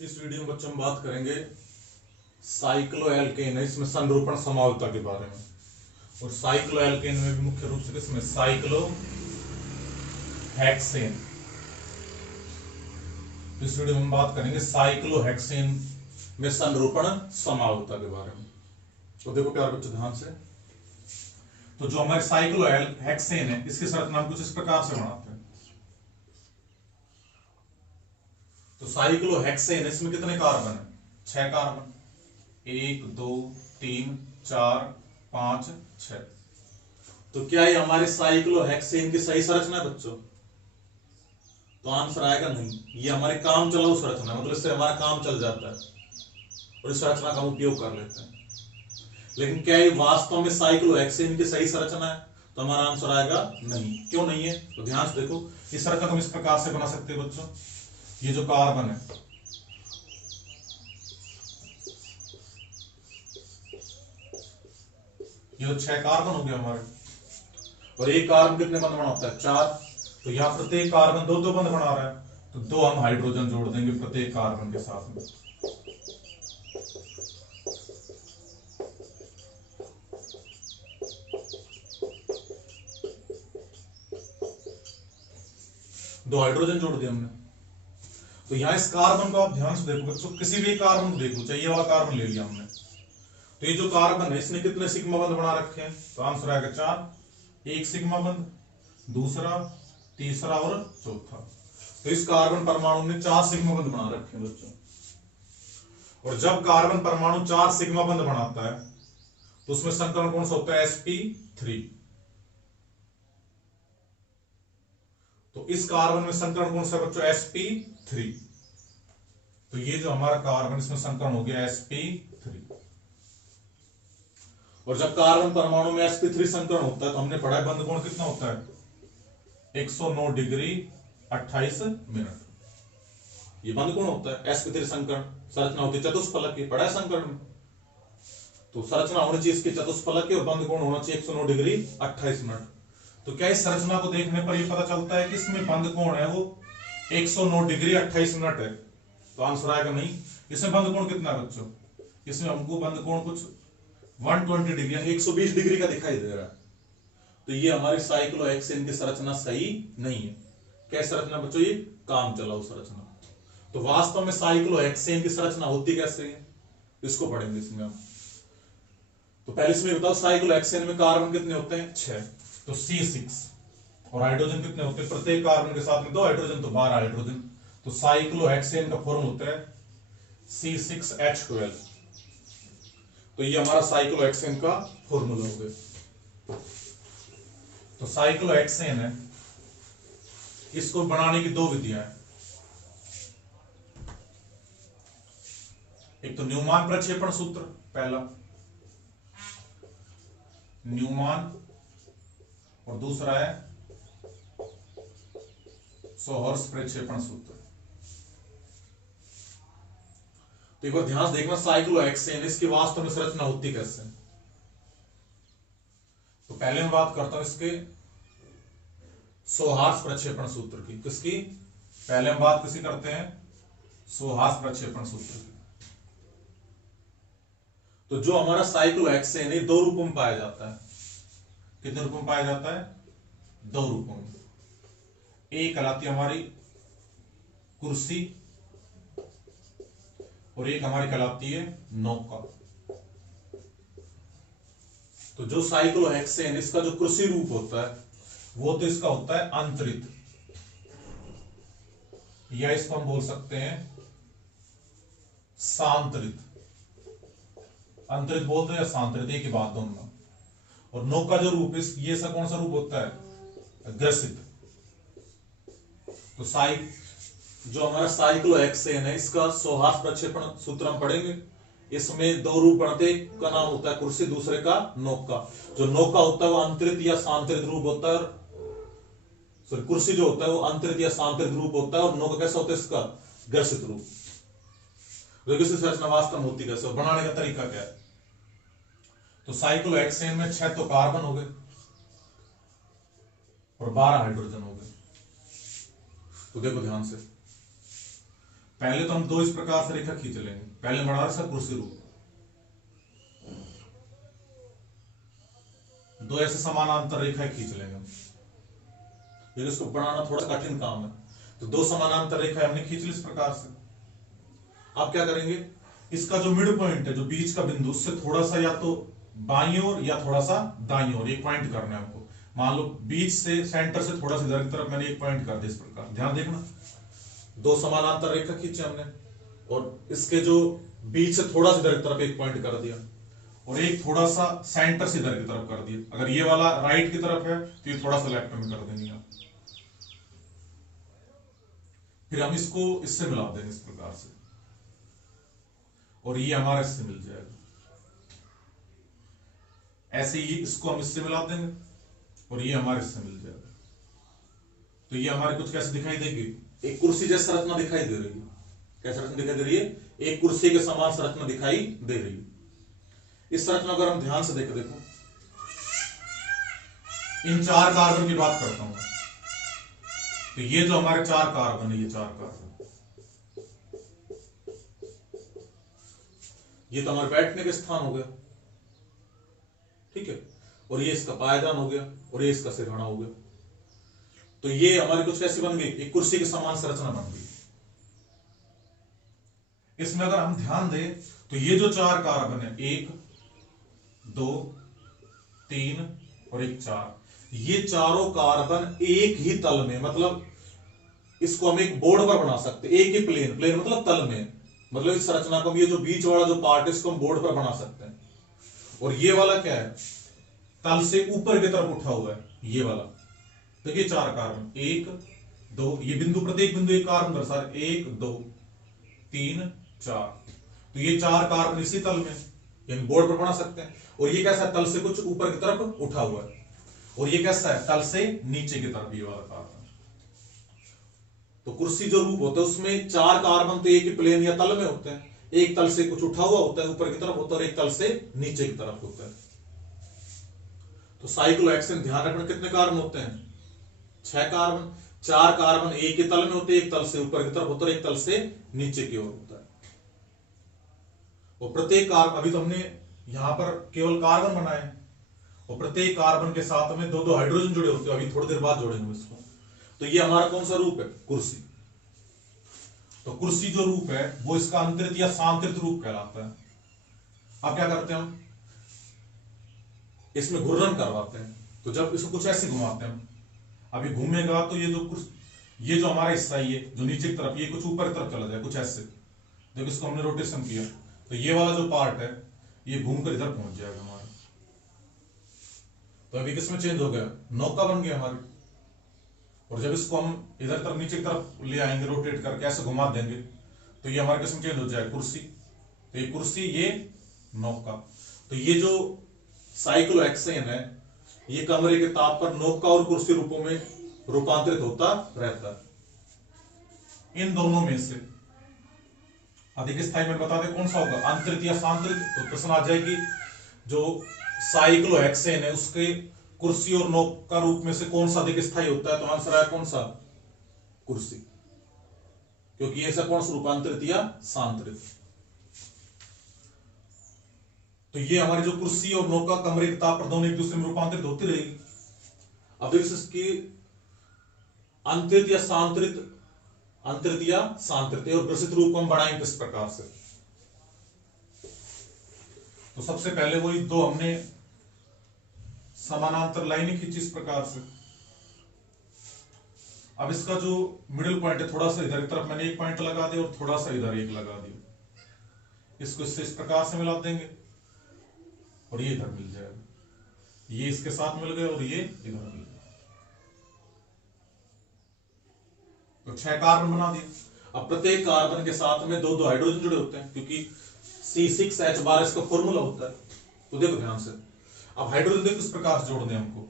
इस वीडियो में बच्चों हम बात करेंगे साइक्लोएल्केन, इसमें संरूपण समावता के बारे में। और साइक्लोएल्केन में भी मुख्य रूप से किसमें साइक्लोहेक्सेन। इस वीडियो में हम बात करेंगे साइक्लोहेक्सेन में संरूपण समावता के बारे में। तो देखो प्यारे बच्चों ध्यान से, तो जो हमारे साइक्लोहेक्सेन है इसकी संरचना हम कुछ इस प्रकार से बनाते हैं। तो साइक्लोहेक्सेन इसमें कितने कार्बन है? 6 कार्बन, 1 2 3 4 5 6। तो क्या ये हमारे साइक्लोहेक्सेन की सही संरचना है बच्चों? तो आंसर आएगा नहीं। ये हमारी काम चलाऊ संरचना है, मतलब इससे हमारा काम चल जाता है और इस संरचना का उपयोग कर लेते हैं। लेकिन क्या ये वास्तव में साइक्लोहेक्सेन की सही संरचना है? तो हमारा आंसर आएगा नहीं। क्यों नहीं है? तो ध्यान से देखो, इस संरचना हम इस प्रकार से बना सकते हैं बच्चों। ये जो कार्बन है, ये तो 6 कार्बन हो गए हमारे, और एक कार्बन कितने बंध बनाता है? 4। तो यहां प्रत्येक कार्बन 2 बंध बना रहा है, तो 2 हम हाइड्रोजन जोड़ देंगे प्रत्येक कार्बन के साथ में। दो हाइड्रोजन जोड़ दिए हमने। तो यहां इस कार्बन को आप ध्यान से देखो बच्चों, किसी भी कार्बन को देखो, चाहिए वाला कार्बन ले लिया हमने, तो ये जो कार्बन है इसने कितने सिग्मा बंध बना रखे हैं? तो आंसर आएगा 4। एक सिग्मा बंध, दूसरा, तीसरा और चौथा। तो इस कार्बन परमाणु ने 4 सिग्मा बंध बना रखे हैं बच्चों। और जब कार्बन परमाणु 4 सिग्मा बंध बनाता है तो उसमें संकरण कौन सा होता है? sp3। तो इस कार्बन में संकरण कौन सा है बच्चों? sp3। तो ये जो हमारा कार्बन, इसमें संकरण हो गया sp3। और जब कार्बन परमाणु में sp3 संकरण होता है तो हमने पढ़ा है बंध कोण कितना होता है? 109 डिग्री 28 मिनट। ये बंध कोण होता है sp3 संकरण। संरचना होती है चतुष्फलक की, पढ़ा है संकरण में। तो संरचना होनी चाहिए इसकी चतुष्फलक की और बंध कोण होना चाहिए 109 डिग्री 28 मिनट। तो क्या इस संरचना को देखने पर यह पता चलता है कि इसमें बंध कोण है वो 109 डिग्री 28 मिनट है? तो आंसर आएगा नहीं। इसमें बंध कोण कितना है बच्चों? इसमें हमको बंध कोण कुछ 120 डिग्री यानी 120 डिग्री का दिखाई दे रहा है। तो ये हमारी साइक्लोहेक्सेन की संरचना सही नहीं है। क्या संरचना बच्चों? ये काम चलाऊ संरचना। तो वास्तव में साइक्लोहेक्सेन की संरचना होती कैसे है, इसको पढ़ेंगे इसमें हम। तो पहले इसमें बताओ, साइक्लोहेक्सेन में कार्बन कितने होते हैं? 6। तो C6। और हाइड्रोजन कितने होते हैं? प्रत्येक कार्बन के साथ में 2 हाइड्रोजन, तो 12 हाइड्रोजन। तो साइक्लोहेक्सेन का फॉर्म होता है C6H12। तो ये हमारा साइक्लोहेक्सेन का फॉर्मूला हो गया। तो साइक्लोहेक्सेन है, इसको बनाने की 2 विधियां हैं। एक तो न्यूमान प्रक्षेपण सूत्र, पहला न्यूमान, और दूसरा है सोहर्स प्रक्षेपण सूत्र। तो एक बार ध्यान से देखना, साइक्लोहेक्सेन इसकी वास्तव में संरचना होती कैसे। तो पहले मैं बात करता हूं इसके सोहार्स प्रक्षेपण सूत्र की। किसकी? पहले हम बात किसी करते हैं? सोहार्स प्रक्षेपण सूत्र की। तो जो हमारा साइक्लोहेक्सेन है 2 रूपों में पाया जाता है। कितने रूपों में पाया जाता है? 2 रूपों में। एक कहलाती है हमारी कुर्सी और एक हमारी कहलाती है नौका। तो जो साइक्लोहेक्सेन इसका जो कुर्सी रूप होता है वो तो इसका होता है अंतरित, या इसको हम बोल सकते हैं सांतरित। अंतरित बोलते हैं या सांतरित, एक ही बात दोनों। और नौका जो रूप है, ये सा कौन सा रूप होता है? ग्रसित। तो जो हमारा साइक्लोहेक्सेन है इसका सोहार्स प्रक्षेपण सूत्र हम पढ़ेंगे। इसमें 2 रूप बनते, एक का नाम होता है कुर्सी, दूसरे का नौका। जो नौका होता है वो अंतरित या सांतरित रूप होता है, और कुर्सी जो होता है वो अंतरित या सांतरित रूप होता है, और नौका कैसा होता है इसका? ग्रसित रूप। संरचना वास्तव में होती कैसे और बनाने का तरीका क्या है? तो साइक्लोहेक्सेन में 6 तो कार्बन हो गए और 12 हाइड्रोजन हो गए। तो देखो ध्यान से, पहले तो हम दो इस प्रकार से रेखा खींच लेंगे। पहले बना रहे सब कुर्सी रूप, दो ऐसे समानांतर रेखाएं खींच लेंगे हम, लेकिन इसको बनाना थोड़ा कठिन काम है। तो दो समानांतर रेखाएं हमने खींच ली इस प्रकार से। आप क्या करेंगे, इसका जो मिड पॉइंट है, जो बीच का बिंदु, उससे थोड़ा सा या तो बाईं ओर या थोड़ा सा दाईं ओर एक पॉइंट करना है हमको। मान लो बीच से, सेंटर से थोड़ा सा इधर की तरफ मैंने एक पॉइंट कर दिया इस प्रकार। ध्यान देखना, दो समानांतर रेखा खींचे हमने और इसके जो बीच से थोड़ा सा इधर की तरफ एक पॉइंट कर दिया और एक थोड़ा सा सेंटर से इधर की तरफ कर दिया। अगर ये वाला राइट की तरफ है तो ये थोड़ा सा लेफ्ट में कर देंगे आप। फिर हम इसको इससे मिला देंगे इस प्रकार से और ये हमारा इससे मिल जाएगा। ऐसे ही इसको हम इससे मिला देंगे और ये हमारे इससे मिल जाएगा। तो ये हमारे कुछ कैसे दिखाई देगी, एक कुर्सी जैसी संरचना दिखाई दे रही है। कैसे संरचना दिखाई दे रही है, एक कुर्सी के समान संरचना दिखाई दे रही है। इस संरचना को अगर हम ध्यान से देखो, इन चार कार्बन की बात करता हूं। तो ये जो हमारे चार कार्बन है, ये चार कार्बन, ये तो हमारे बैठने के स्थान हो गया, ठीक है, और ये इसका पायदान हो गया और ये इसका सिरहाना हो गया। तो ये हमारी कुछ कैसी बन गई, एक कुर्सी के समान संरचना बन गई। इसमें अगर हम ध्यान दें तो ये जो चार कार्बन है, 1 2 3 और एक 4, ये चारों कार्बन एक ही तल में, मतलब इसको हम एक बोर्ड पर बना सकते, एक ही प्लेन, प्लेन मतलब तल में, मतलब इस संरचना को, ये जो बीच वाला जो पार्ट है इसको हम बोर्ड पर बना सकते हैं। और ये वाला क्या है, तल से ऊपर की तरफ उठा हुआ है, ये वाला। देखिए चार कार्बन, 1 2, ये बिंदु, प्रत्येक बिंदु एक कार्बन दर्शा रहा है, 1 2 3 4। तो ये चार कार्बन इसी तल में, यानी बोर्ड पर बना सकते हैं। और ये कैसा है, तल से कुछ ऊपर की तरफ उठा हुआ है। और ये कैसा है, तल से नीचे की तरफ, ये वाला कार्बन। तो कुर्सी जो रूप होता है उसमें चार कार्बन तो एक ही प्लेन या तल में होते हैं, एक तल से कुछ उठा हुआ होता है, ऊपर की तरफ होता है, और एक तल से नीचे की तरफ होता है। तो साइक्लोहेक्सेन ध्यान रखना कितने कार्बन होते हैं, 6 कार्बन। 4 कार्बन एक ही तल में होते हैं, एक तल से ऊपर की तरफ होता है, एक तल से नीचे की ओर होता है। और प्रत्येक कार्बन, अभी तो हमने यहां पर केवल कार्बन बनाए, और प्रत्येक कार्बन के साथ में दो दो हाइड्रोजन जुड़े होते हैं, अभी थोड़ी देर बाद जोड़ेंगे इसको। तो ये हमारा कौन सा रूप है, कुर्सी। तो कुर्सी जो रूप है वो इसका अंतरित या सांतरित रूप कहलाता है। अब क्या करते हैं हम, इसमें घूर्णन करवाते हैं। तो जब इसको कुछ ऐसे घुमाते हैं, अभी घूमेगा तो ये जो हमारा हिस्सा है, ये जो नीचे की तरफ, ये कुछ ऊपर की तरफ चला जाए, कुछ ऐसे। देखो इसको हमने रोटेशन किया तो ये वाला जो पार्ट है ये घूमकर इधर पहुंच जाएगा हमारा। तो अभी किसमें चेंज हो गया, नौका बन गया हमारी। और जब इसको हम इधर तरफ, नीचे की तरफ ले आएंगे, रोटेट करके ऐसे घुमा देंगे, तो ये हमारे किस्म चेंज हो जाएगा, कुर्सी। तो ये कुर्सी, ये नौका। तो ये जो साइक्लोहेक्सेन है, ये कमरे के ताप पर नौका और कुर्सी रूपों में रूपांतरित होता रहता है। इन दोनों में से अधिक स्थायी में बता दे कौन सा होगा, अंतरित या सांतरित। तो प्रश्न आ जाएगी, जो साइक्लोहेक्सेन है उसके कुर्सी और नौका रूप में से कौन सा अधिक स्थायी होता है, तो आंसर आया कौन सा, कुर्सी, क्योंकि ऐसा कौन सा रूपांतरित या सांतरित। तो ये हमारी जो कुर्सी और नौका कमरे के ताप पर दोनों एक दूसरे में रूपांतरित होती रहेगी। अब इसकी अंतरित या सांतरित, अंतरित या सांतरित और ग्रसित रूप को हम बढ़ाएंगे किस प्रकार से। तो सबसे पहले वही दो हमने समानांतर लाइनें खींची इस प्रकार से। अब इसका जो मिडिल पॉइंट है, थोड़ा सा इधर की तरफ मैंने एक पॉइंट लगा दिया और थोड़ा सा इधर एक लगा दिया। इसको इससे इस प्रकार से मिला देंगे और ये इधर मिल जाएगा, ये इसके साथ मिल गए और ये इधर मिल गए। तो 6 कार्बन बना दिए। अब प्रत्येक कार्बन के साथ में दो दो हाइड्रोजन जुड़े होते हैं, क्योंकि C6H12 इसका फॉर्मूला होता है। तो देखो ध्यान से, अब हाइड्रोजन देखो इस प्रकार से जोड़ने हमको।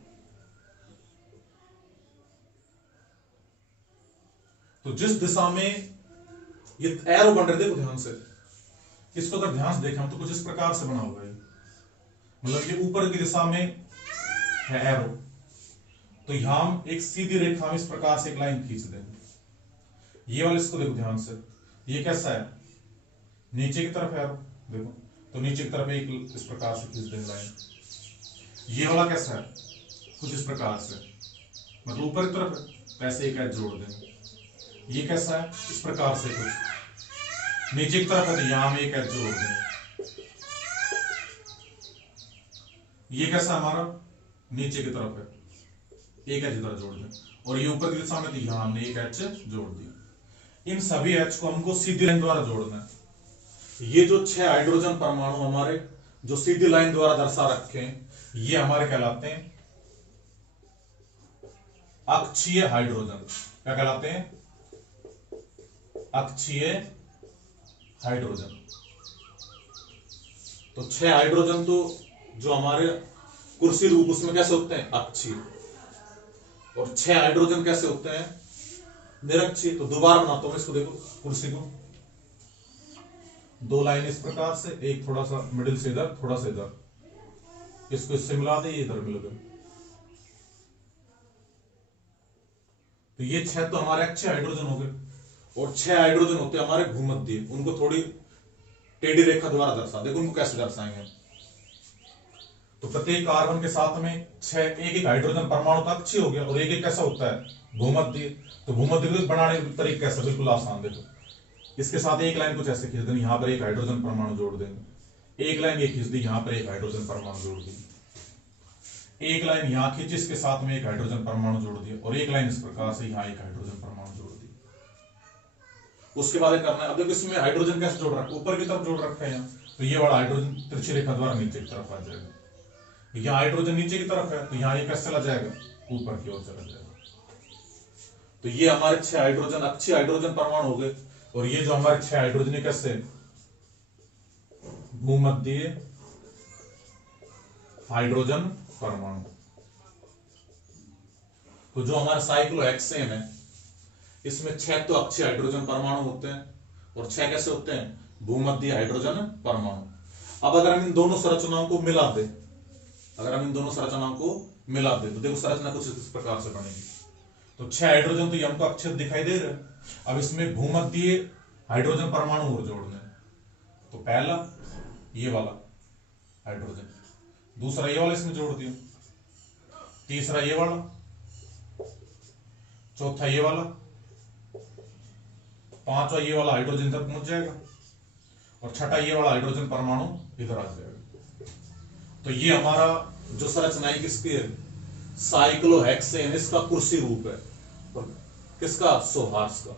तो जिस दिशा में ये एरो बन रहे, देखो ध्यान से, इसको अगर ध्यान से देखें हम तो कुछ इस प्रकार से बना हुआ है, मतलब ये ऊपर की दिशा में है एरो। तो यहां हम एक सीधी रेखा में इस प्रकार से एक लाइन खींच देंगे। ये वाले इसको देखो ध्यान से, ये कैसा है, नीचे की तरफ है यार, देखो तो नीचे की तरफ एक इस प्रकार से खींच देंगे लाइन। ये वाला कैसा है, कुछ इस प्रकार से, मतलब ऊपर की तरफ है, तो ऐसे एक एज जोड़ देंगे। ये कैसा है, इस प्रकार से कुछ नीचे की तरफ है, तो यहां में एक एज जोड़ देंगे। ये कैसा हमारा नीचे की तरफ है, एक एच इधर जोड़ दें, और ये ऊपर की दिशा में, तो यहां हमने एक एच जोड़ दिया। इन सभी एच को हमको सीधी लाइन द्वारा जोड़ना है। ये जो 6 हाइड्रोजन परमाणु हमारे जो सीधी लाइन द्वारा दर्शा रखे हैं, ये हमारे कहलाते हैं अक्षीय हाइड्रोजन। क्या कहलाते हैं, अक्षीय हाइड्रोजन। तो 6 हाइड्रोजन तो जो हमारे कुर्सी रूप उसमें कैसे होते हैं, अक्षीय, और 6 हाइड्रोजन कैसे होते हैं, निरक्षीय। तो दोबारा बनाता हूं इसको, देखो कुर्सी को, 2 लाइन इस प्रकार से, एक थोड़ा सा मिडिल से इधर, थोड़ा सा इधर, इसको इससे मिला दे, इधर मिल गए। तो ये 6 तो हमारे अक्षीय हाइड्रोजन हो गए, और 6 हाइड्रोजन होते हैं हमारे भूमध्यीय। उनको थोड़ी टेढ़ी रेखा द्वारा दर्शा, देखो उनको कैसे दर्शाएंगे। तो प्रत्येक कार्बन के साथ में 6 एक एक हाइड्रोजन परमाणु का अक्षीय हो गया, और एक एक कैसा होता है, भूमध्यीय। तो भूमध्यय बनाने का तरीका कैसा, बिल्कुल आसान, देखो इसके साथ एक लाइन कुछ ऐसे खींच देंगे, यहां पर एक हाइड्रोजन परमाणु जोड़ देंगे, एक लाइन ये खींच दी, यहां पर एक हाइड्रोजन परमाणु जोड़ दी, एक लाइन यहां खींची, इसके साथ में एक हाइड्रोजन परमाणु जोड़ दिया, और एक लाइन इस प्रकार से यहां एक हाइड्रोजन परमाणु जोड़ दी। उसके बाद करना है, अब देखो इसमें हाइड्रोजन कैसे जोड़ रखा है, ऊपर की तरफ जोड़ रखा है यहाँ, तो ये वाला हाइड्रोजन तिरछी रेखा द्वारा नीचे की तरफ आ जाएगा। यहाँ हाइड्रोजन नीचे की तरफ है, तो यहाँ ये कैसे चला जाएगा, ऊपर की ओर चला जाएगा। तो ये हमारे 6 हाइड्रोजन अक्षीय हाइड्रोजन परमाणु हो गए, और ये जो हमारे 6 हाइड्रोजन कैसे, भूमध्यीय हाइड्रोजन परमाणु। तो जो हमारा साइक्लोहेक्सेन है, इसमें 6 तो अक्षीय हाइड्रोजन परमाणु होते हैं, और 6 कैसे होते हैं, भूमध्यीय हाइड्रोजन परमाणु। अब अगर हम इन दोनों संरचनाओं को मिला दे, अगर हम इन दोनों संरचनाओं को मिला दे, तो देखो संरचना कुछ इस प्रकार से बनेगी। तो 6 हाइड्रोजन तो ये हमको अक्षर दिखाई दे रहे हैं। अब इसमें भूमध्यीय हाइड्रोजन परमाणु और जोड़ने हैं। तो पहला ये वाला हाइड्रोजन, दूसरा ये वाला इसमें जोड़ दिया, तीसरा ये वाला, चौथा ये वाला, पांचवा ये वाला हाइड्रोजन तक पहुंच जाएगा, और छठा ये वाला हाइड्रोजन परमाणु इधर आ जाएगा। तो ये हमारा जो संरचना है किसकी है, साइक्लोहेक्सेन, इसका कुर्सी रूप है, और किसका, सौहार्स का।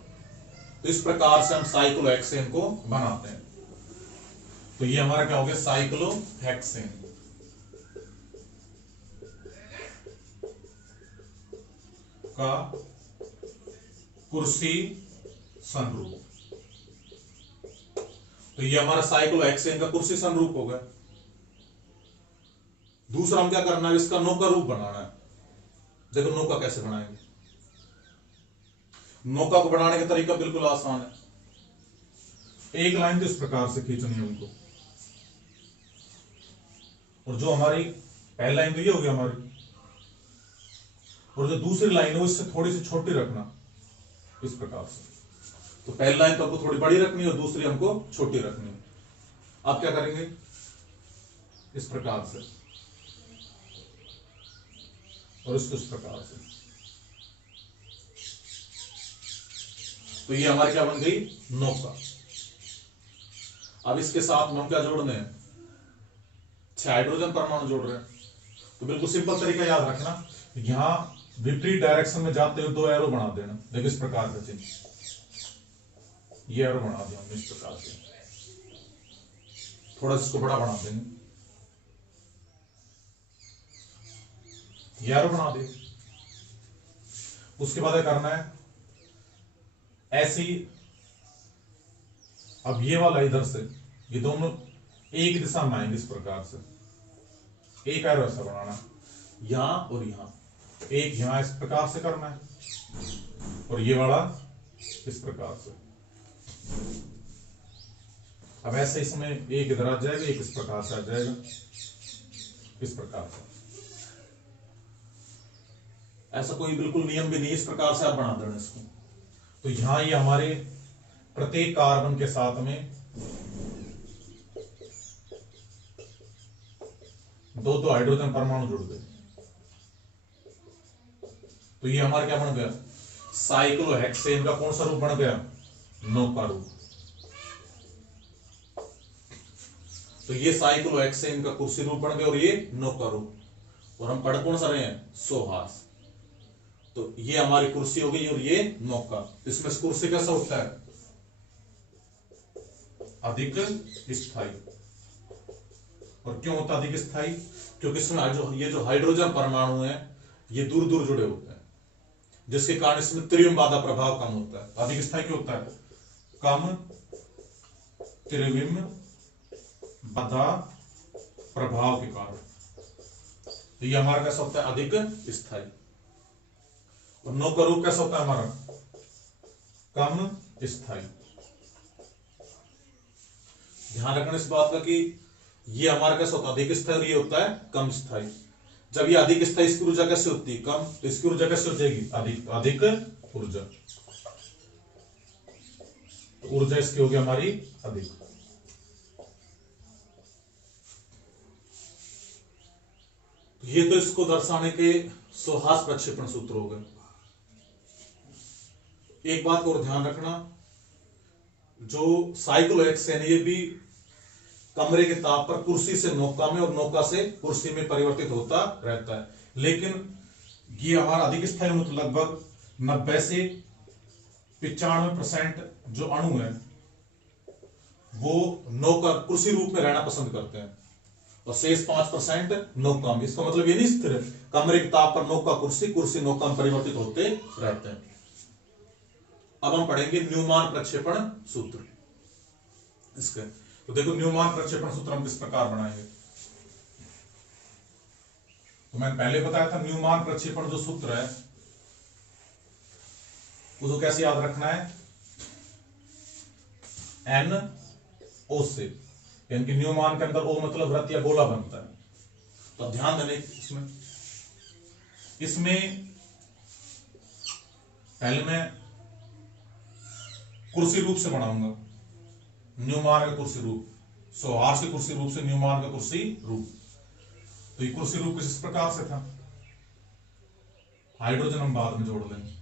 तो इस प्रकार से हम साइक्लोहेक्सेन को बनाते हैं। तो ये हमारा क्या हो गया, साइक्लोहेक्सेन का कुर्सी संरूप। तो ये हमारा साइक्लोहेक्सेन का कुर्सी संरूप हो गया। दूसरा हम क्या करना है, इसका नौका रूप बनाना है। देखो नौका कैसे बनाएंगे, नौका को बनाने का तरीका बिल्कुल आसान है। एक लाइन तो इस प्रकार से खींचनी है उनको, और जो हमारी पहली लाइन तो ये हो गई हमारी, और जो दूसरी लाइन है वो इससे थोड़ी सी छोटी रखना, इस प्रकार से। तो पहली लाइन तो हमको थोड़ी बड़ी रखनी है, और दूसरी हमको छोटी रखनी है। आप क्या करेंगे, इस प्रकार से, और इसको इस प्रकार से। तो ये हमारी क्या बन गई, नौका। अब इसके साथ में हम क्या जोड़ने हैं, 6 हाइड्रोजन परमाणु जोड़ रहे हैं। तो बिल्कुल सिंपल तरीका याद रखना, यहां विपरीत डायरेक्शन में जाते हुए 2 एरो बना देना। देखो इस प्रकार का चिन्ह, ये एरो बना दिया हमने इस प्रकार से, थोड़ा सा इसको बड़ा बना देंगे, ये एरो बना दे। उसके बाद करना है ऐसी, अब ये वाला इधर से, ये दोनों एक दिशा में आएंगे इस प्रकार से, एक एरो ऐसा बनाना, यहां और यहां, एक यहां इस प्रकार से करना है, और ये वाला इस प्रकार से। अब ऐसे इसमें एक इधर आ जाएगा, एक इस प्रकार से आ जाएगा, इस प्रकार से। ऐसा कोई बिल्कुल नियम भी नहीं, इस प्रकार से आप बना देना इसको। तो यहां ये हमारे प्रत्येक कार्बन के साथ में दो दो हाइड्रोजन परमाणु जुड़ गए। तो ये हमारा क्या बन गया, साइक्लोहेक्सेन का कौन सा रूप बन गया, नौका रूप। तो ये साइक्लोहेक्सेन का कुर्सी रूप बन गया और ये नौका रूप। और हम पढ़ कौन सा रहे हैं, सोहास। तो ये हमारी कुर्सी हो गई और ये नौका। इसमें से कुर्सी कैसा होता है, अधिक स्थायी। और क्यों होता है अधिक स्थायी, क्योंकि इसमें ये जो हाइड्रोजन परमाणु है ये दूर दूर जुड़े होते हैं, जिसके कारण इसमें त्रिविम बाधा प्रभाव कम होता है। अधिक स्थायी क्यों होता है, कम त्रिविम बाधा प्रभाव के कारण। तो ये हमारा कैसा होता है, अधिक स्थायी। और नौका रूप कैसा होता है हमारा, कम स्थायी। ध्यान रखना इस बात का कि ये हमारा कैसा होता है, अधिक स्थायी, और ये होता है कम स्थायी। जब ये अधिक स्थायी, इसकी ऊर्जा कैसे होती है, कम, तो इसकी ऊर्जा कैसे हो जाएगी, अधिक। अधिक ऊर्जा, तो ऊर्जा इसकी होगी हमारी अधिक। ये तो इसको दर्शाने के सोहास प्रक्षेपण सूत्र हो गए। एक बात और ध्यान रखना, जो साइक्लोहेक्सेन ये भी कमरे के ताप पर कुर्सी से नौका में और नौका से कुर्सी में परिवर्तित होता रहता है। लेकिन ये हमारा अधिक स्थायी, मतलब लगभग 90 से 95% जो अणु है वो नौका कुर्सी रूप में रहना पसंद करते हैं, और शेष 5% नौका में। इसका मतलब ये नहीं स्थिर है, कमरे के ताप पर नौका कुर्सी, कुर्सी नौका में परिवर्तित होते रहते हैं। अब हम पढ़ेंगे न्यूमान प्रक्षेपण सूत्र इसके। तो देखो न्यूमान प्रक्षेपण सूत्र हम किस प्रकार बनाएंगे। तो मैंने पहले बताया था न्यूमान प्रक्षेपण जो सूत्र है उसको कैसे याद रखना है, एन ओ से, यानी कि न्यूमान के अंदर ओ मतलब वृत्त या गोला बनता है। तो अब ध्यान देने इसमें पहले मैं कुर्सी रूप से बनाऊंगा, न्यूमान का कुर्सी रूप, सोहास के कुर्सी रूप से न्यूमान का कुर्सी रूप। तो ये कुर्सी रूप किस प्रकार से था, हाइड्रोजन हम बाद में जोड़ लेंगे।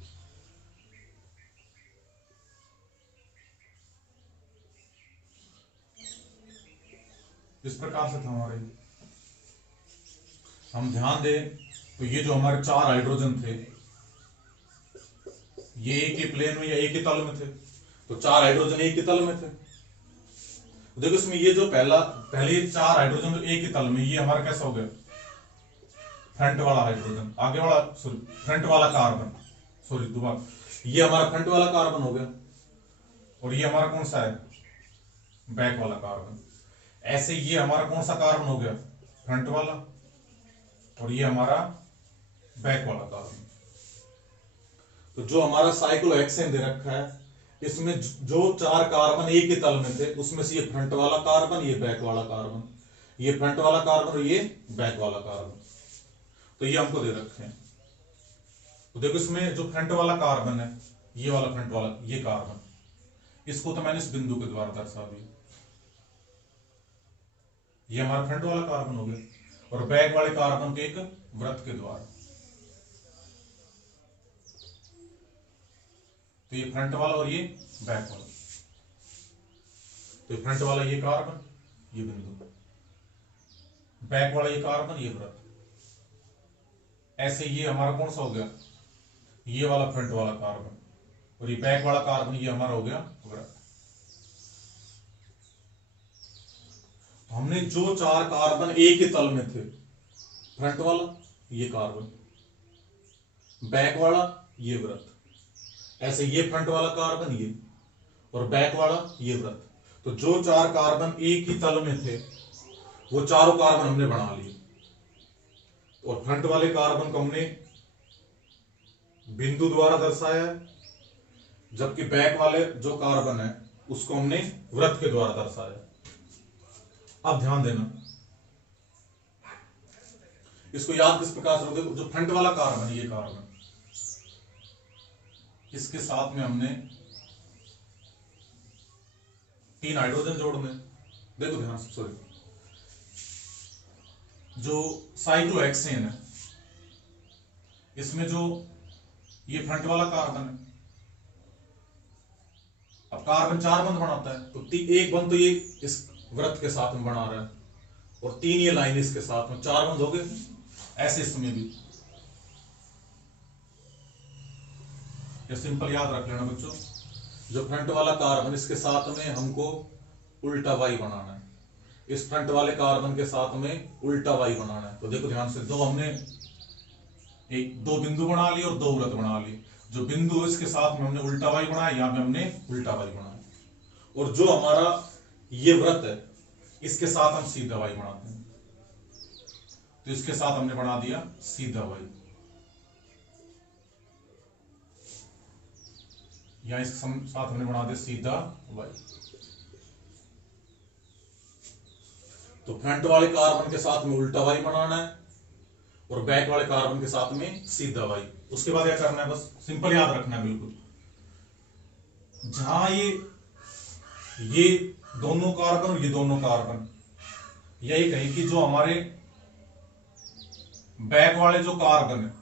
इस प्रकार से था हमारे, हम ध्यान दें तो ये जो हमारे 4 हाइड्रोजन थे ये एक ही प्लेन में या एक ही तल में थे। तो 4 हाइड्रोजन एक ही तल में थे। देखो इसमें ये जो पहले 4 हाइड्रोजन जो एक ही तल में, ये हमारा कैसा हो गया, फ्रंट वाला हाइड्रोजन, आगे वाला सॉरी फ्रंट वाला कार्बन, सॉरी दोबारा, ये हमारा फ्रंट वाला कार्बन हो गया, और ये हमारा कौन सा है, बैक वाला कार्बन। ऐसे ये हमारा कौन सा कार्बन हो गया, फ्रंट वाला, और ये हमारा बैक वाला कार्बन। तो जो हमारा साइक्लोहेक्सेन दे रखा है इसमें जो 4 कार्बन एक ही तल में थे उसमें से ये फ्रंट वाला कार्बन, ये बैक वाला कार्बन, ये फ्रंट वाला कार्बन और ये बैक वाला कार्बन। तो ये हमको दे रखे हैं। तो देखो इसमें जो फ्रंट वाला कार्बन है, ये वाला फ्रंट वाला, ये कार्बन, इसको तो मैंने इस बिंदु के द्वारा दर्शा दिया, ये हमारा फ्रंट वाला कार्बन हो गया, और बैक वाले कार्बन के एक वृत्त के द्वारा। तो ये फ्रंट वाला और ये बैक वाला, तो ये फ्रंट वाला ये कार्बन, ये बिंदु, बैक वाला ये कार्बन, ये वृत्त। ऐसे ये हमारा कौन सा हो गया, ये वाला फ्रंट वाला कार्बन, और ये बैक वाला कार्बन, ये हमारा हो गया वृत्त। तो हमने जो 4 कार्बन एक ही तल में थे, फ्रंट वाला ये कार्बन, बैक वाला ये वृत्त, ऐसे ये फ्रंट वाला कार्बन ये, और बैक वाला ये वृत्त। तो जो 4 कार्बन एक ही तल में थे वो चारों कार्बन हमने बना लिए, और फ्रंट वाले कार्बन को हमने बिंदु द्वारा दर्शाया है, जबकि बैक वाले जो कार्बन है उसको हमने वृत्त के द्वारा दर्शाया। अब ध्यान देना, इसको याद किस प्रकार से रखोगे, जो फ्रंट वाला कार्बन, ये कार्बन, इसके साथ में हमने 3 हाइड्रोजन जोड़ने। देखो ध्यान से, सॉरी, जो साइक्लोहेक्सेन है इसमें जो ये फ्रंट वाला कार्बन है, अब कार्बन 4 बंध बनाता है, तो एक बंध तो ये इस वृत्त के साथ में बना रहा है और 3 ये लाइन इसके साथ में, 4 बंध हो गए। ऐसे इसमें भी ये सिंपल याद रख लेना बच्चों, जो फ्रंट वाला कार्बन इसके साथ में हमको उल्टा वाई बनाना है, इस फ्रंट वाले कार्बन के साथ में उल्टा वाई बनाना है। तो देखो ध्यान से, दो हमने दो बिंदु बना ली और 2 वृत्त बना ली। जो बिंदु इसके साथ में हमने उल्टा वाई बनाया, यहां पे हमने उल्टा वाई बनाया, और जो हमारा ये वृत्त है इसके साथ हम सीधा वाई बनाते हैं। तो इसके साथ हमने बना दिया सीधा वाई, या इसके साथ हमने बना दिया सीधा वाई। तो फ्रंट वाले कार्बन के साथ में उल्टा वाई बनाना है और बैक वाले कार्बन के साथ में सीधा वाई। उसके बाद क्या करना है, बस सिंपल याद रखना है बिल्कुल, जहां ये दोनों कार्बन और ये दोनों कार्बन, यही कहें कि जो हमारे बैक वाले जो कार्बन है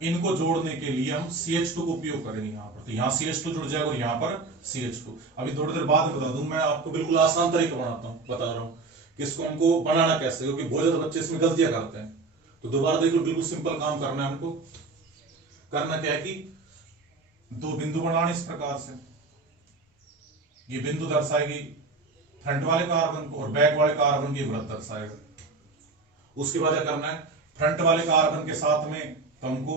इनको जोड़ने के लिए हम CH2 का उपयोग करेंगे यहां पर। तो यहां CH2 जुड़ जाएगा और यहां पर CH2। अभी थोड़ी देर बाद में बता दूं, मैं आपको बिल्कुल आसान तरीका बनाता हूं, बता रहा हूं कि इसको हमको बनाना कैसे, क्योंकि बहुत ज्यादा बच्चे इसमें गलतियां करते हैं। तो दोबारा देख लो, बिल्कुल सिंपल काम करना है हमको। करना क्या है कि 2 बिंदु बनाने इस प्रकार से, ये बिंदु दर्शाएगी फ्रंट वाले कार्बन को और बैक वाले कार्बन की वृत्त दर्शाएगा। उसके बाद क्या करना है, फ्रंट वाले कार्बन के साथ में तो हमको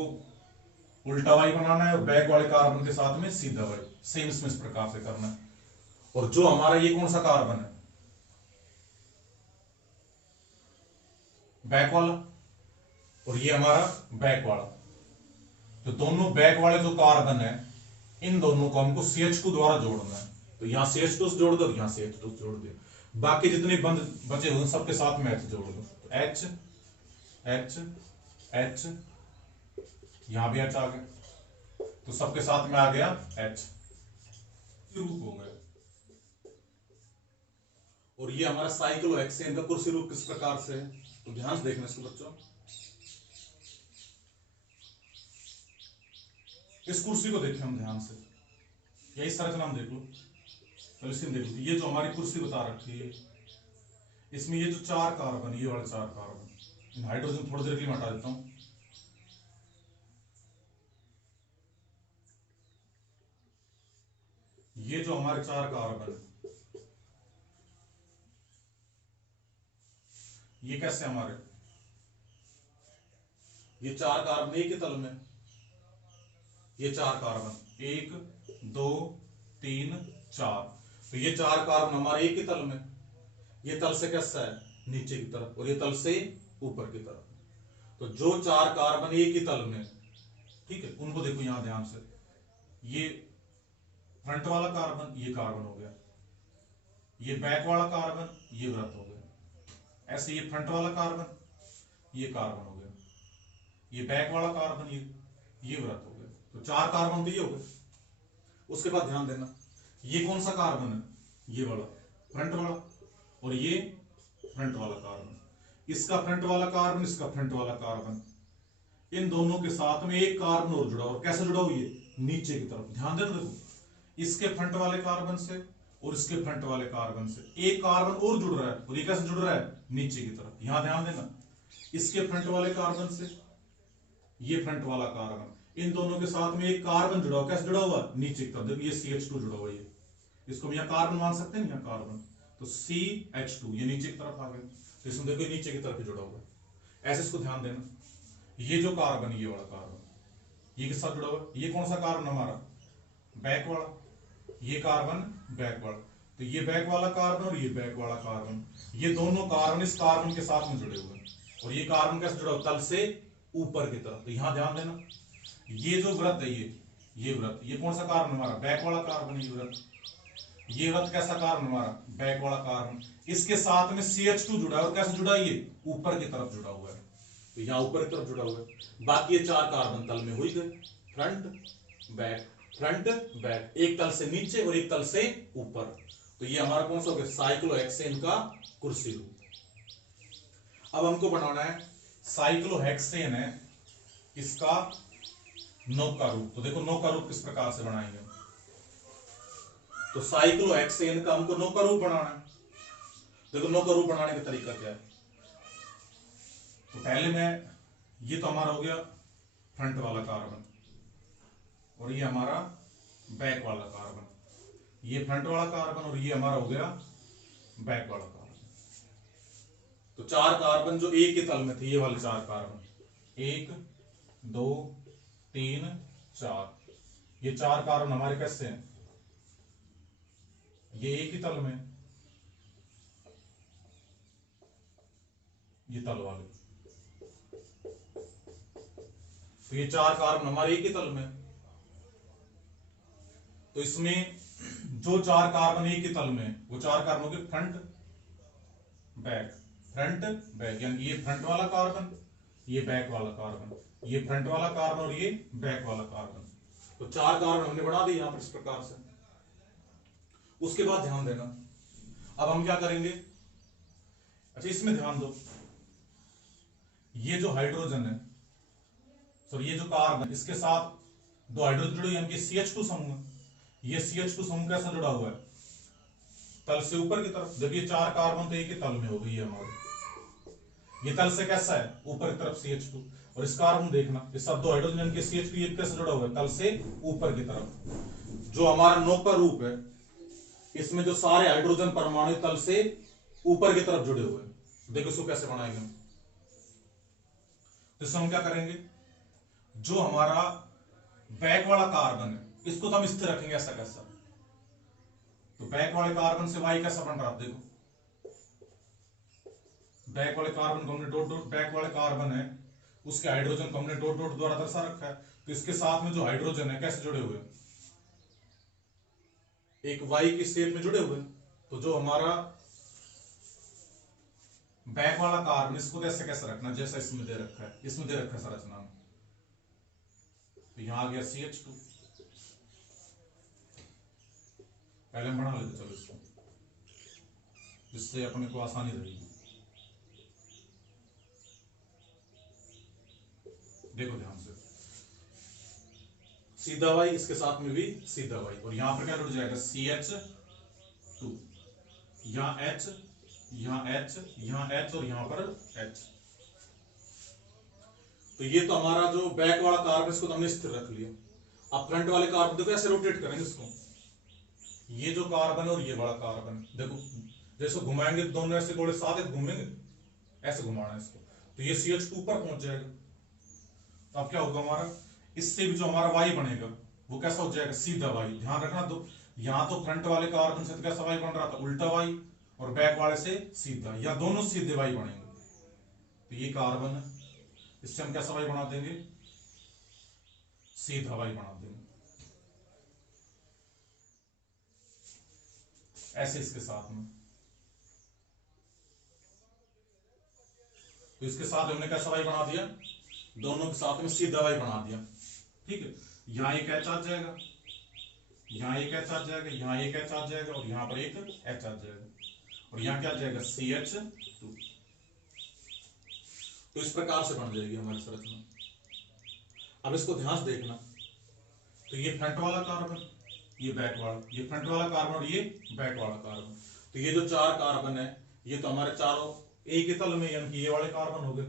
उल्टा वाई बनाना है और बैक वाले कार्बन के साथ में सीधा वाई, सेम इसमें इस प्रकार से करना है। और जो हमारा ये कौन सा कार्बन है, बैक वाला, और ये हमारा बैक वाला, तो दोनों बैक वाले जो कार्बन है इन दोनों को हमको CH2 द्वारा जोड़ना है। तो यहां CH2 जोड़ दो, यहां CH2 जोड़ दो, बाकी जितने बंद बचे हुए सबके साथ में H जोड़ दो। तो H H H, यहां भी H आ गया, तो सबके साथ में आ गया H, रूप हो गया। और ये हमारा साइक्लोहेक्सेन का कुर्सी रूप किस प्रकार से है, तो ध्यान से देखना इसको बच्चों। इस कुर्सी को देखें हम ध्यान से, यही संरचना हम देख लो, तो इसी में देख लो, ये जो हमारी कुर्सी बता रखी है, इसमें ये जो 4 कार्बन, ये वाले 4 कार्बन, इन हाइड्रोजन थोड़ी देर के लिए हटा देता हूं। ये जो हमारे 4 कार्बन, ये कैसे हमारे, ये 4 कार्बन एक ही तल में, ये 4 कार्बन 1 2 3 4, तो ये 4 कार्बन हमारे एक ही तल में, ये तल से कैसा है नीचे की तरफ और ये तल से ऊपर की तरफ। तो जो 4 कार्बन एक ही तल में, ठीक है, उनको देखो यहां ध्यान से, ये फ्रंट वाला कार्बन, ये कार्बन हो गया, ये बैक वाला कार्बन, ये वृत्त हो गया, ऐसे ये फ्रंट वाला कार्बन, ये कार्बन हो गया, ये बैक वाला कार्बन, ये वृत्त हो गया। तो 4 कार्बन तो ये हो गए। उसके बाद ध्यान देना, ये कौन सा कार्बन है, ये वाला फ्रंट वाला, और ये फ्रंट वाला कार्बन, इसका फ्रंट वाला कार्बन, इसका फ्रंट वाला कार्बन, इन दोनों के साथ में एक कार्बन और जुड़ा, और कैसे जुड़ा हुआ, ये नीचे की तरफ। ध्यान देना, देखो इसके फ्रंट वाले कार्बन से और इसके फ्रंट वाले कार्बन से एक कार्बन और जुड़ रहा है, और ये कैसे जुड़ रहा है नीचे की तरफ। यहां ध्यान देना, इसके फ्रंट वाले कार्बन से ये फ्रंट वाला कार्बन, इन दोनों के साथ में एक कार्बन जुड़ा हुआ, कैसे जुड़ा हुआ नीचे की तरफ, देखो ये CH2 जुड़ा हुआ, ये इसको हम यहां कार्बन मान सकते हैं, यहां कार्बन, तो CH2 ये नीचे की तरफ आ गया, तो इसमें देखो नीचे की तरफ जुड़ा हुआ, ऐसे इसको ध्यान देना। ये जो कार्बन, ये वाला कार्बन, ये किसके साथ जुड़ा हुआ, ये कौन सा कार्बन हमारा बैक वाला, ये कार्बन बैक वाला, तो ये बैक वाला कार्बन और ये बैक वाला कार्बन, ये दोनों कार्बन इस कार्बन के साथ में जुड़े हुए हैं, और ये कार्बन कैसे जुड़ा हुआ, तल से ऊपर की तरफ। तो यहां ध्यान देना, ये जो वृत्त है, ये वृत्त, ये कौन सा कार्बन हमारा बैक वाला कार्बन, ये वृत्त, ये वृत्त कैसा कार्बन हमारा बैक वाला कार्बन, इसके साथ में CH2 जुड़ा है, और कैसे जुड़ा है, ये ऊपर की तरफ जुड़ा हुआ है, तो यहां ऊपर की तरफ जुड़ा हुआ है। बाकी ये 4 कार्बन तल में हो ही गए, फ्रंट बैक फ्रंट बैक, एक तल से नीचे और एक तल से ऊपर। तो ये हमारा कौन सा हो गया, साइक्लोहेक्सेन का कुर्सी रूप। अब हमको बनाना है साइक्लोहेक्सेन है इसका नौका रूप। तो देखो नौका रूप किस प्रकार से बनाएंगे। तो साइक्लोहेक्सेन का हमको नौका रूप बनाना है। देखो नौका रूप बनाने का तरीका क्या है। तो पहले मैं, ये तो हमारा हो गया फ्रंट वाला कार्बन और ये हमारा बैक वाला कार्बन, ये फ्रंट वाला कार्बन और ये हमारा हो गया बैक वाला कार्बन। तो चार कार्बन जो एक ही तल में थे, ये वाले चार कार्बन, 1 2 3 4, ये चार कार्बन हमारे कैसे हैं, ये एक ही तल में, ये तल वाले। तो ये चार कार्बन हमारे एक ही तल में। तो इसमें जो चार कार्बन एक ही तल में, वो चार कार्बन हो गए फ्रंट बैक, फ्रंट बैक, यानी ये फ्रंट वाला कार्बन, ये बैक वाला कार्बन, ये फ्रंट वाला कार्बन और ये बैक वाला कार्बन। तो चार कार्बन हमने बना दिए यहां पर इस प्रकार से। उसके बाद ध्यान देना, अब हम क्या करेंगे, अच्छा इसमें ध्यान दो, ये जो हाइड्रोजन है, सॉरी ये जो कार्बन, इसके साथ दो हाइड्रोजन जुड़े, यानी कि CH2 समूह। ये CH2 समूह कैसा जुड़ा हुआ है, तल से ऊपर की तरफ। जब ये चार कार्बन तो एक ही तल में हो गई है हमारे, ये तल से कैसा है, ऊपर की तरफ CH2, और इस कार्बन देखना, इस सब दो हाइड्रोजन के CH2 ये कैसे जुड़ा हुआ है, तल से ऊपर की तरफ। जो हमारा नौका रूप है, इसमें जो सारे हाइड्रोजन परमाणु तल से ऊपर की तरफ जुड़े हुए हैं। देखो इसको कैसे बनाएंगे हम। तो इसमें हम क्या करेंगे, जो हमारा बैक वाला कार्बन है इसको तो हम स्थिर रखेंगे, ऐसा कैसा। तो बैक वाले कार्बन से वाई कैसा बन रहा है, देखो बैक वाले कार्बन को हमने डॉट डॉट, बैक वाले कार्बन है उसके हाइड्रोजन को हमने डॉट डॉट द्वारा दर्शा रखा है। तो इसके साथ में जो हाइड्रोजन है कैसे जुड़े हुए हैं, एक वाई की शेप में जुड़े हुए हैं। तो जो हमारा बैक वाला कार्बन, इसको कैसे कैसे रखना, जैसा इसमें दे रखा है, इसमें दे रखा है संरचना में। तो यहां आ गया CH2, पहले हम बना लेते चलो इसको, जिससे अपने को आसानी रहेगी। देखो ध्यान से, सीधा वाई, इसके साथ में भी सीधा वाई, और यहां पर क्या जुड़ जाएगा, CH2, यहां H, यहां H, यहां H और यहां पर H। तो ये तो हमारा जो बैक वाला कार्बन, इसको तो हमने स्थिर रख लिया। अब फ्रंट वाले कार्बन देखो ऐसे रोटेट करेंगे इसको, ये जो कार्बन और ये वाला कार्बन, देखो जैसे घुमाएंगे दोनों ऐसे गोले साथ घूमेंगे, ऐसे घुमाना है इसको। तो ये CH2 ऊपर पहुंच जाएगा। तो अब क्या होगा हमारा, इससे भी जो हमारा वाई बनेगा वो कैसा हो जाएगा, सीधा वाई। ध्यान रखना, तो यहां तो फ्रंट वाले कार्बन से तो कैसा वाई बन रहा था, उल्टा वाई, और बैक वाले से सीधा, या दोनों सीधे वाई बनेंगे। तो ये कार्बन है, इससे हम कैसा वाई बना देंगे, सीधा वाई बना देंगे, ऐसे इसके साथ में। तो इसके साथ हमने कैसा वाई बना दिया, दोनों के साथ में सीधा वाई बना दिया। ठीक है, यहां एक H आ जाएगा, यहां एक H आ जाएगा, यहां एक H आ जाएगा, और यहां पर एक H आ जाएगा, और यहां क्या आ जाएगा, CH2। तो इस प्रकार से बन जाएगी हमारी संरचना। अब इसको ध्यान से देखना, तो ये फ्रंट वाला कार्बन, ये बैक वाला, ये फ्रंट वाला कार्बन और ये बैक वाला कार्बन। तो ये जो चार कार्बन है, ये तो हमारे चारों एक ही तल में, यानी कि ये वाले कार्बन हो गए,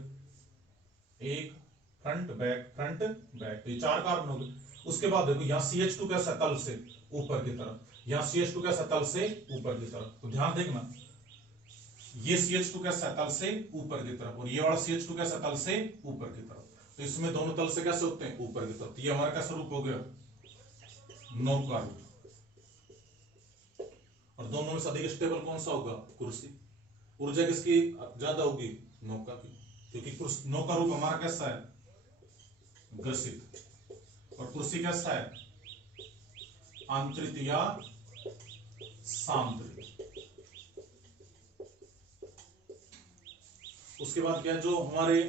एक फ्रंट बैक, फ्रंट बैक, तो ये चार कार्बन हो गए। उसके बाद देखो यहाँ CH2 कैसा, तल से ऊपर की तरफ, यहाँ CH2 कैसा, तल से ऊपर की तरफ। तो ध्यान देखना, ये CH2 कैसा है, तल से ऊपर की तरफ, और ये वाला CH2 कैसा, तल से ऊपर की तरफ। तो इसमें दोनों तल से कैसे होते हैं, ऊपर की तरफ। तो ये हमारा कैसा रूप हो गया, नौका रूप। और दोनों में से अधिक स्टेबल कौन सा होगा, कुर्सी। ऊर्जा किसकी ज्यादा होगी, नौका की, क्योंकि नौका रूप हमारा कैसा है, ग्रसित, और कुर्सी कैसा है, आंतरिक या सामंत्रित। उसके बाद क्या, जो हमारे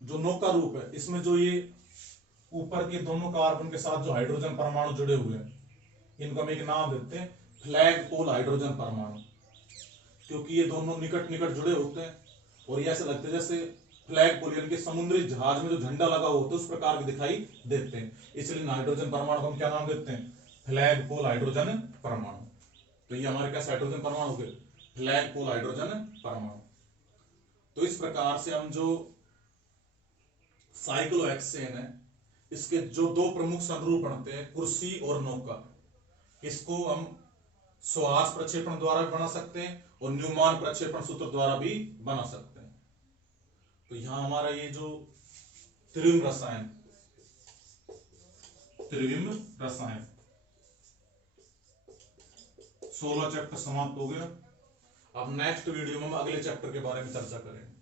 जो नौका रूप है, इसमें जो ये ऊपर के दोनों कार्बन के साथ जो हाइड्रोजन परमाणु जुड़े हुए हैं, इनको हम एक नाम देते हैं फ्लैग पोल हाइड्रोजन परमाणु, क्योंकि ये दोनों निकट निकट जुड़े होते हैं और ये ऐसे लगते हैं जैसे फ्लैग पोल यानी कि समुद्री जहाज में जो झंडा लगा होता है उस प्रकार के दिखाई देते हैं। इसलिए नाइट्रोजन परमाणु को हम क्या नाम देते हैं? फ्लैग पोल हाइड्रोजन परमाणु। तो ये हमारे क्या हाइड्रोजन परमाणु हो गए? फ्लैग पोल हाइड्रोजन परमाणु। तो इस प्रकार से हम जो साइक्लोहेक्सेन है, इसके जो दो प्रमुख समरूप बनते हैं कुर्सी और नौका, इसको हम श्वास प्रक्षेपण द्वारा भी बना सकते हैं और न्यूमान प्रक्षेपण सूत्र द्वारा भी बना सकते हैं। तो यहां हमारा ये जो त्रिविम रसायन 16 चैप्टर समाप्त हो गया। अब नेक्स्ट वीडियो में हम अगले चैप्टर के बारे में चर्चा करेंगे।